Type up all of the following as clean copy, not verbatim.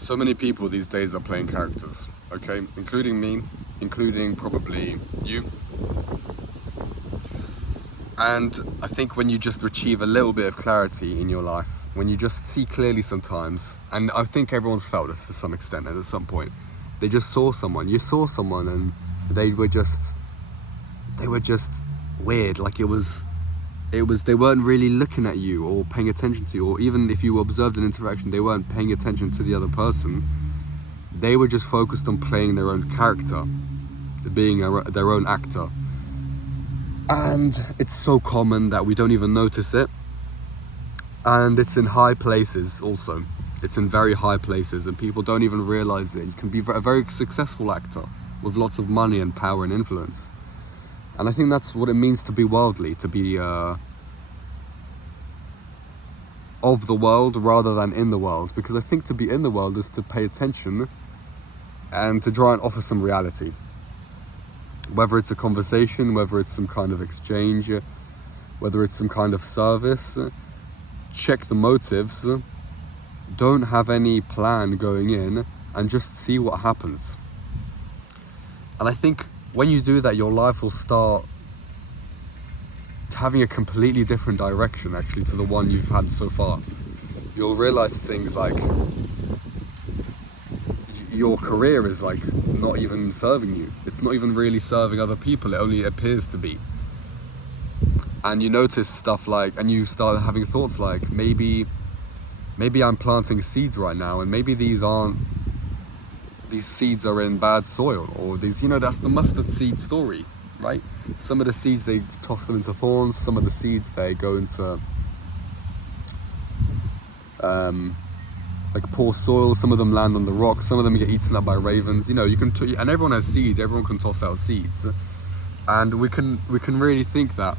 So many people these days are playing characters, okay? Including me, including probably you. And I think when you just achieve a little bit of clarity in your life, when you just see clearly sometimes, and I think everyone's felt this to some extent at some point, they just saw someone, you saw someone and they were just weird, like it was they weren't really looking at you or paying attention to you, or even if you observed an interaction, they weren't paying attention to the other person. They were just focused on playing their own character, being their own actor. And it's so common that we don't even notice it. And it's in high places also. It's in very high places and people don't even realize it. You can be a very successful actor with lots of money and power and influence. And I think that's what it means to be worldly, to be of the world rather than in the world. Because I think to be in the world is to pay attention and to try and offer some reality. Whether it's a conversation, whether it's some kind of exchange, whether it's some kind of service, check the motives, don't have any plan going in, and just see what happens. And I think when you do that, your life will start having a completely different direction actually to the one you've had so far. You'll realize things like your career is like not even serving you. It's not even really serving other people. It only appears to be. And you notice stuff like, and you start having thoughts like, maybe I'm planting seeds right now, and maybe these seeds are in bad soil, or these, that's the mustard seed story, right? Some of the seeds, they toss them into thorns. Some of the seeds, they go into like poor soil. Some of them land on the rocks. Some of them get eaten up by ravens. You can, and everyone has seeds. Everyone can toss out seeds, and we can really think that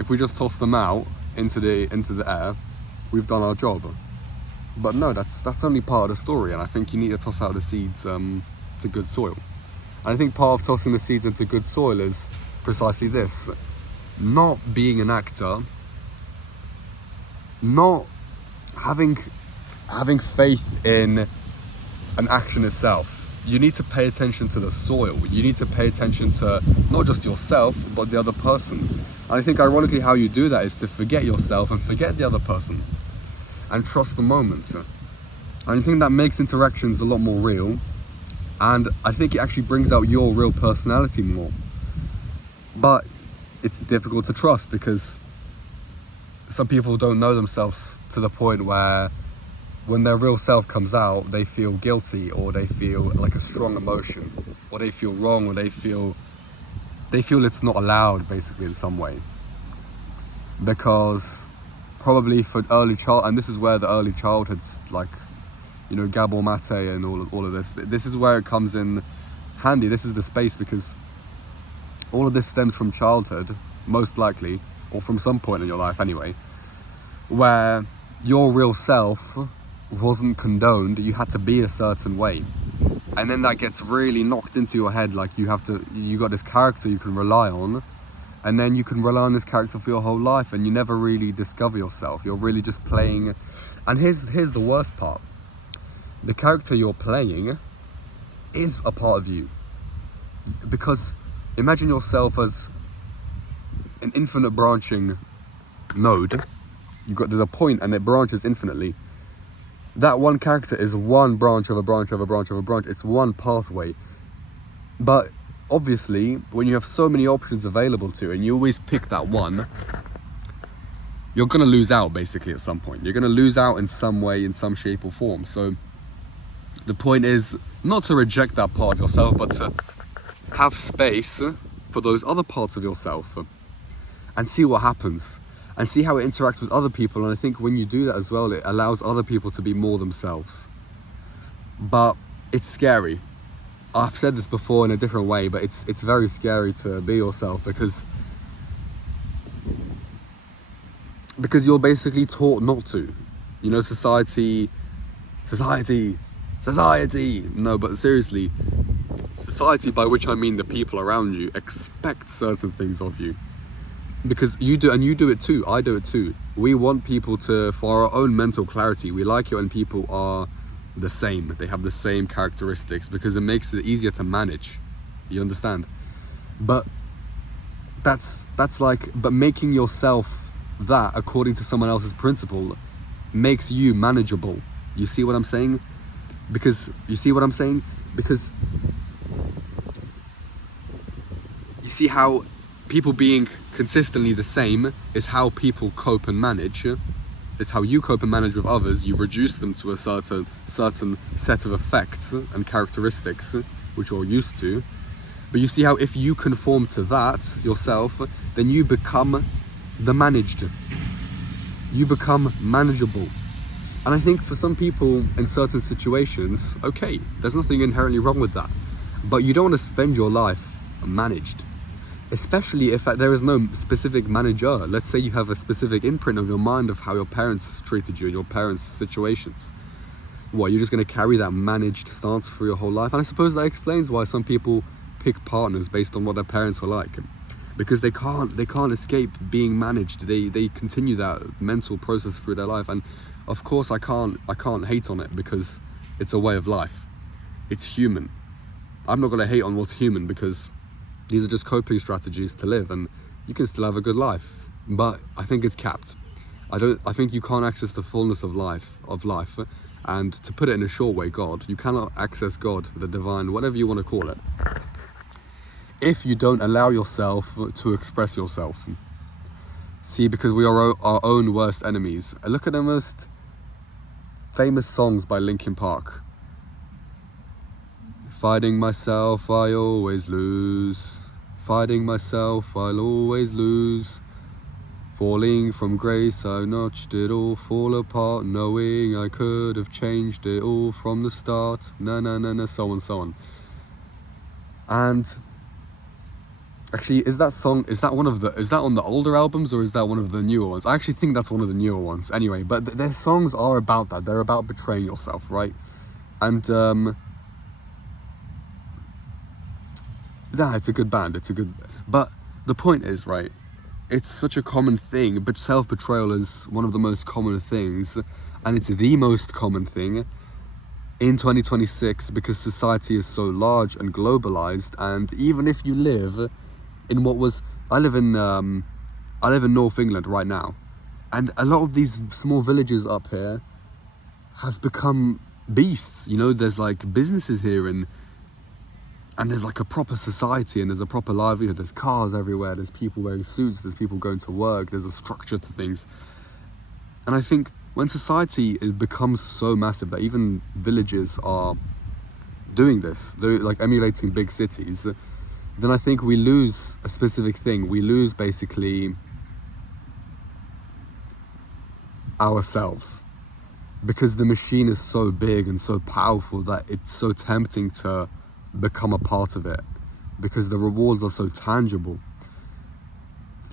if we just toss them out into the air, we've done our job. But no, that's only part of the story. And I think you need to toss out the seeds to good soil. And I think part of tossing the seeds into good soil is precisely this: not being an actor, not having faith in an action itself. You need to pay attention to the soil. You need to pay attention to not just yourself, but the other person. And I think ironically how you do that is to forget yourself and forget the other person and trust the moment. And I think that makes interactions a lot more real, and I think it actually brings out your real personality more. But it's difficult to trust because some people don't know themselves to the point where when their real self comes out, they feel guilty, or they feel like a strong emotion, or they feel wrong, or they feel it's not allowed, basically, in some way. Because probably for early child, and this is where the early childhood's like, Gabor Mate and all of this. This is where it comes in handy. This is the space, because all of this stems from childhood, most likely, or from some point in your life anyway, where your real self wasn't condoned. You had to be a certain way, and then that gets really knocked into your head, like you got this character you can rely on, and then you can rely on this character for your whole life, and you never really discover yourself. You're really just playing. And here's the worst part: the character you're playing is a part of you. Because imagine yourself as an infinite branching node. There's a point and it branches infinitely. That one character is one branch of a branch of a branch of a branch. It's one pathway. But obviously, when you have so many options available to you and you always pick that one, you're going to lose out basically at some point. You're going to lose out in some way, in some shape or form. So the point is not to reject that part of yourself, but to have space for those other parts of yourself and see what happens. And see how it interacts with other people. And I think when you do that as well, it allows other people to be more themselves. But it's scary. I've said this before in a different way, but it's very scary to be yourself, because you're basically taught not to. Society. No, but seriously, society, by which I mean the people around you, expect certain things of you. Because you do, and you do it too, I do it too. We want people to, for our own mental clarity, we like it when people are the same. They have the same characteristics because it makes it easier to manage. You understand? But but making yourself that according to someone else's principle makes you manageable. You see what I'm saying? Because you see how people being consistently the same is how people cope and manage. It's how you cope and manage with others. You reduce them to a certain set of effects and characteristics which you're used to. But you see how if you conform to that yourself, then you become the managed. You become manageable. And I think for some people in certain situations, okay, there's nothing inherently wrong with that. But you don't want to spend your life managed. Especially if there is no specific manager. Let's say you have a specific imprint of your mind of how your parents treated you in your parents' situations. What, you're just going to carry that managed stance for your whole life? And I suppose that explains why some people pick partners based on what their parents were like, because they can't escape being managed. They continue that mental process through their life. And of course I can't hate on it, because it's a way of life. It's human. I'm not going to hate on what's human, because these are just coping strategies to live, and you can still have a good life. But I think it's capped. I think you can't access the fullness of life. And to put it in a short way, God, you cannot access God, the divine, whatever you want to call it, if you don't allow yourself to express yourself. See, because we are our own worst enemies. Look at the most famous songs by Linkin Park. Fighting myself, I always lose. Fighting myself, I'll always lose. Falling from grace, I notched it all fall apart, knowing I could have changed it all from the start. Na na na na, so on. And actually, is that on the older albums, or is that one of the newer ones? I actually think that's one of the newer ones. Anyway, but their songs are about that. They're about betraying yourself, right? And it's a good band. But the point is, right, it's such a common thing, but self-betrayal is one of the most common things, and it's the most common thing in 2026, because society is so large and globalized. And even if you live in I live in North England right now, and a lot of these small villages up here have become beasts. You know, there's like businesses here, and there's like a proper society, and there's a proper livelihood. There's cars everywhere, there's people wearing suits, there's people going to work, there's a structure to things. And I think when society becomes so massive that even villages are doing this, they're like emulating big cities, then I think we lose a specific thing. We lose basically ourselves, because the machine is so big and so powerful that it's so tempting to become a part of it, because the rewards are so tangible.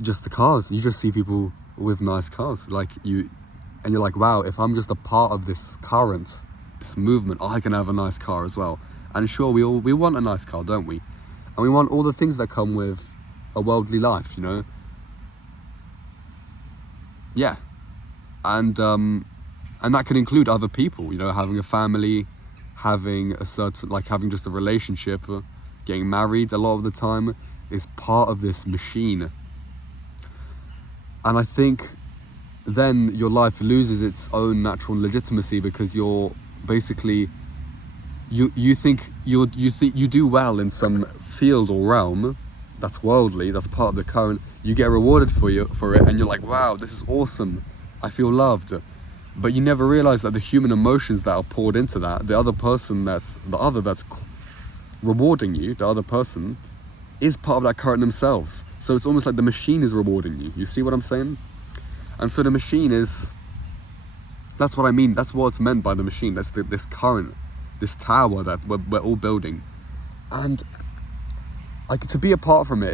Just the cars, you just see people with nice cars, and you're like, wow, if I'm just a part of this current, this movement, I can have a nice car as well. And sure, we want a nice car, don't we? And we want all the things that come with a worldly life, you know? Yeah. And that can include other people, you know, having a family, having having just a relationship, getting married a lot of the time is part of this machine. And I think then your life loses its own natural legitimacy, because you're basically, you think you do well in some field or realm that's worldly, that's part of the current, you get rewarded for it, and you're like, wow, this is awesome, I feel loved. But you never realize that the human emotions that are poured into that, the other person that's rewarding you, the other person, is part of that current themselves. So it's almost like the machine is rewarding you. You see what I'm saying? And so the machine that's what I mean. That's what's meant by the machine. That's this current, this tower that we're all building. And to be apart from it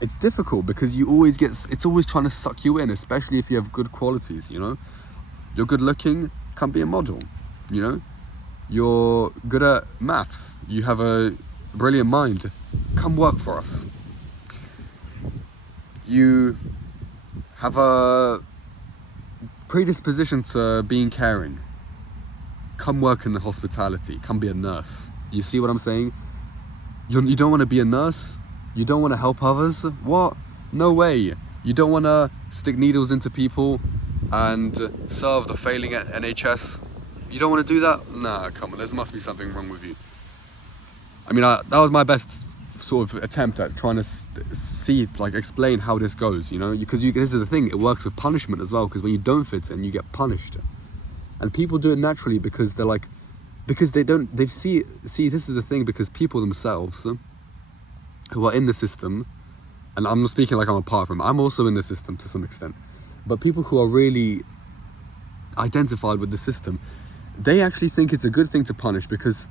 it's difficult, because it's always trying to suck you in, especially if you have good qualities, you know? You're good looking, come be a model, you know? You're good at maths, you have a brilliant mind, come work for us. You have a predisposition to being caring, come work in the hospitality, come be a nurse. You see what I'm saying? You don't want to be a nurse? You don't want to help others? What? No way. You don't want to stick needles into people and serve the failing NHS? You don't want to do that? Nah, come on, there must be something wrong with you. I mean, that was my best sort of attempt at trying to see, like, explain how this goes, you know? Because this is the thing, it works with punishment as well, because when you don't fit in, you get punished. And people do it naturally because they're like, because they see, this is the thing, because people themselves who are in the system, and I'm not speaking like I'm apart from it, I'm also in the system to some extent, but people who are really identified with the system, they actually think it's a good thing to punish because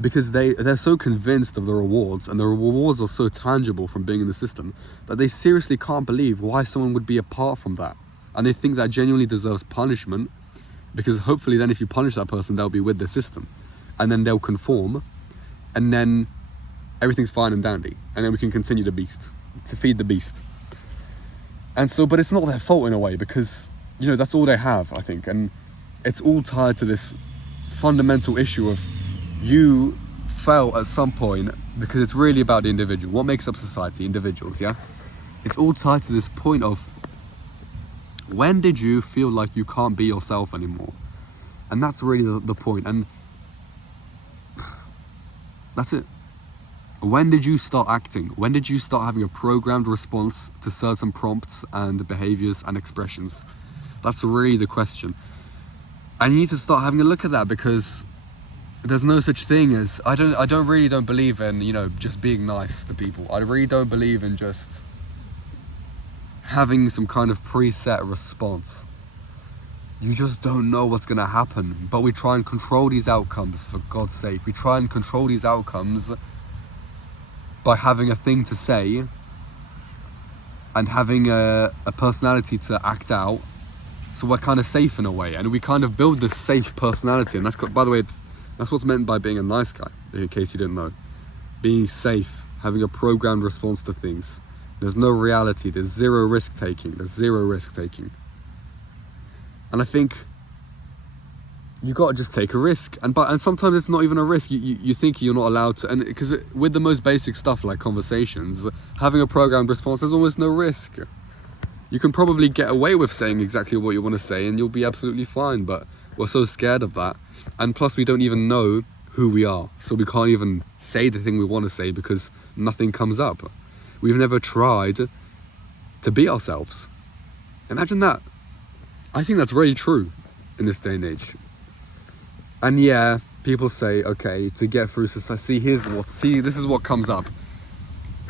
they're so convinced of the rewards, and the rewards are so tangible from being in the system, that they seriously can't believe why someone would be apart from that. And they think that genuinely deserves punishment, because hopefully then if you punish that person, they'll be with the system, and then they'll conform, and then everything's fine and dandy, and then we can continue to feed the beast. And so, but it's not their fault in a way, because, you know, that's all they have, I think, and it's all tied to this fundamental issue of you fell at some point, because it's really about the individual. What makes up society? Individuals, yeah? It's all tied to this point of, when did you feel like you can't be yourself anymore? And that's really the point. And that's it. When did you start acting? When did you start having a programmed response to certain prompts and behaviors and expressions? That's really the question. And you need to start having a look at that, because there's no such thing as, I really don't believe in, you know, just being nice to people. I really don't believe in just having some kind of preset response. You just don't know what's gonna happen, but we try and control these outcomes, for God's sake. We try and control these outcomes by having a thing to say and having a personality to act out, so we're kind of safe in a way, and we kind of build this safe personality. And that's, by the way, that's what's meant by being a nice guy, in case you didn't know. Being safe, having a programmed response to things. There's no reality, there's zero risk taking. And I think you gotta just take a risk, and sometimes it's not even a risk. You think you're not allowed to, and because with the most basic stuff like conversations, having a programmed response, there's almost no risk. You can probably get away with saying exactly what you want to say, and you'll be absolutely fine. But we're so scared of that, and plus we don't even know who we are, so we can't even say the thing we want to say because nothing comes up. We've never tried to be ourselves. Imagine that. I think that's really true in this day and age. And yeah, people say, okay, to get through society, this is what comes up.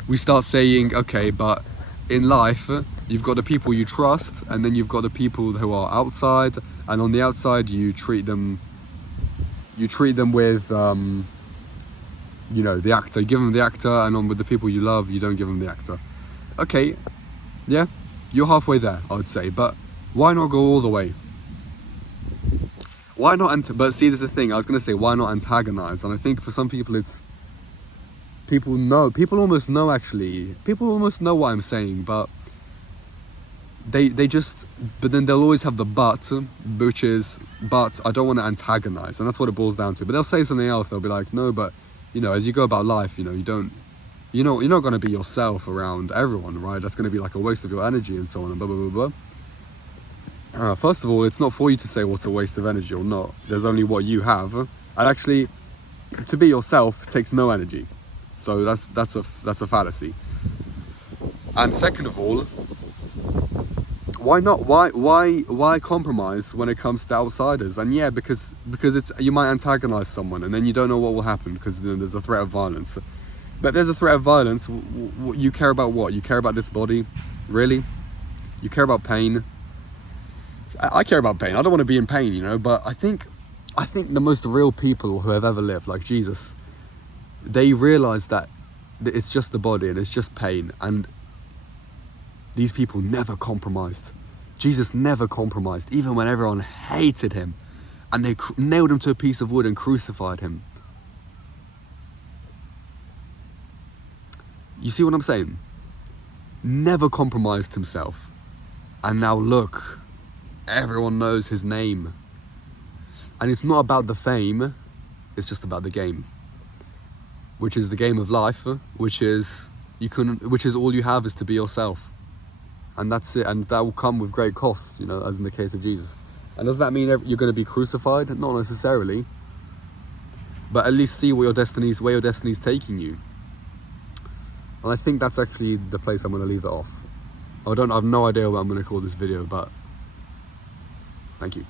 We start saying, okay, but in life, you've got the people you trust, and then you've got the people who are outside, and on the outside, you treat them with, you know, the actor. You give them the actor, and with the people you love, you don't give them the actor. Okay, yeah, you're halfway there, I would say, but why not go all the way? Why not, but see, there's the thing, I was going to say, why not antagonize? And I think for some people people almost know what I'm saying, but but then they'll always have the but, which is, but I don't want to antagonize, and that's what it boils down to. But they'll say something else, they'll be like, no, but, you know, as you go about life, you know, you're not going to be yourself around everyone, right? That's going to be like a waste of your energy and so on, and blah, blah, blah, blah. First of all, it's not for you to say what's a waste of energy or not. There's only what you have, and actually, to be yourself takes no energy. So that's a fallacy. And second of all, why not? Why compromise when it comes to outsiders? And yeah, because you might antagonize someone, and then you don't know what will happen, because there's a threat of violence. But there's a threat of violence. You care about what? You care about this body? Really? You care about pain? I care about pain. I don't want to be in pain, you know. But I think the most real people who have ever lived, like Jesus, they realize that it's just the body and it's just pain, and these people never compromised. Jesus never compromised, even when everyone hated him and they nailed him to a piece of wood and crucified him. You see what I'm saying? Never compromised himself. And now look, everyone knows his name. And it's not about the fame, it's just about the game, which is the game of life, which is all you have is to be yourself. And that's it, and that will come with great costs, you know, as in the case of Jesus. And does that mean you're going to be crucified? Not necessarily, but at least see where your destiny's taking you. And I think that's actually the place I'm going to leave it off. I have no idea what I'm going to call this video, but thank you.